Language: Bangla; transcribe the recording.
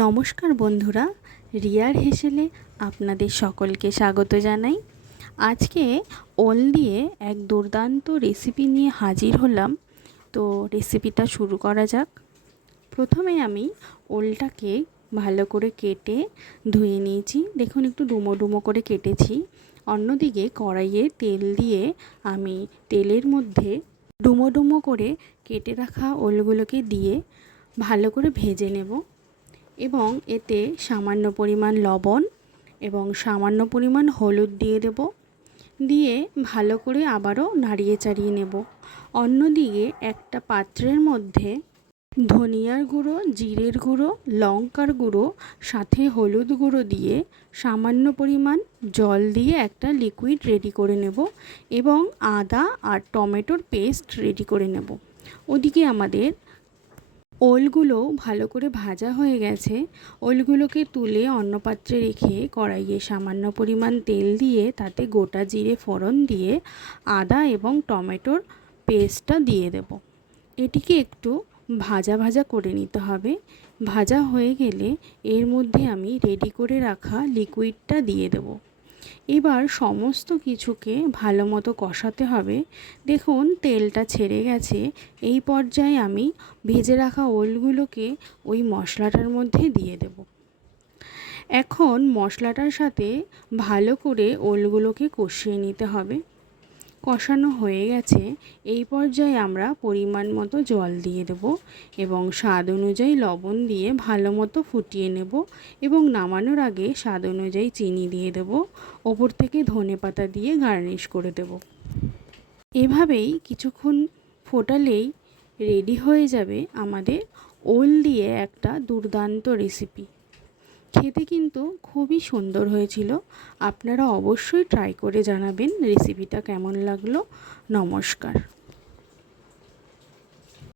নমস্কার বন্ধুরা, রিয়ার হেসেলে আপনাদের সকলকে স্বাগত জানাই। আজকে ওল দিয়ে এক দুর্দান্ত রেসিপি নিয়ে হাজির হলাম। তো রেসিপিটা শুরু করা যাক। প্রথমে আমি ওলটাকে ভালো করে কেটে ধুয়ে নিয়েছি। দেখুন, একটু ডুমো ডুমো করে কেটেছি। অন্যদিকে কড়াইয়ে তেল দিয়ে আমি তেলের মধ্যে ডুমো ডুমো করে কেটে রাখা ওলগুলোকে দিয়ে ভালো করে ভেজে নেব এবং এতে সামান্য পরিমাণ লবণ এবং সামান্য পরিমাণ হলুদ দিয়ে দেব। দিয়ে ভালো করে আবারও নাড়িয়ে চাড়িয়ে নেব। অন্যদিকে একটা পাত্রের মধ্যে ধনিয়ার গুঁড়ো, জিরের গুঁড়ো, লঙ্কার গুঁড়ো, সাথে হলুদ গুঁড়ো দিয়ে সামান্য পরিমাণ জল দিয়ে একটা লিকুইড রেডি করে নেব এবং আদা আর টমেটোর পেস্ট রেডি করে নেব। ওদিকে আমাদের ওলগুলো ভালো করে ভাজা হয়ে গেছে। ওলগুলোকে তুলে অন্য পাত্রে রেখে কড়াইয়ে সামান্য পরিমাণ তেল দিয়ে তাতে গোটা জিরে ফোড়ন দিয়ে আদা এবং টমেটোর পেস্টটা দিয়ে দেব। এটিকে একটু ভাজা ভাজা করে নিতে হবে। ভাজা হয়ে গেলে এর মধ্যে আমি রেডি করে রাখা লিকুইডটা দিয়ে দেব। এবার সমস্ত কিছুকে ভালো মতো কষাতে হবে। দেখুন, তেলটা ছেড়ে গেছে। এই পর্যায়ে আমি ভেজে রাখা ওলগুলোকে ওই মশলাটার মধ্যে দিয়ে দেব। এখন মশলাটার সাথে ভালো করে ওলগুলোকে কষিয়ে নিতে হবে। কষানো হয়ে গেছে। এই পর্যায়ে আমরা পরিমাণ মতো জল দিয়ে দেব এবং স্বাদ অনুযায়ী লবণ দিয়ে ভালো মতো ফুটিয়ে নেব এবং নামানোর আগে স্বাদ অনুযায়ী চিনি দিয়ে দেব। ওপর থেকে ধনেপাতা দিয়ে গার্নিশ করে দেব। এভাবেই কিছুক্ষণ ফোটালেই রেডি হয়ে যাবে আমাদের ওল দিয়ে একটা দুর্দান্ত রেসিপি। খেতে কিন্তু খুবই সুন্দর হয়েছিল। আপনারা অবশ্যই ট্রাই করে জানাবেন রেসিপিটা কেমন লাগলো। নমস্কার।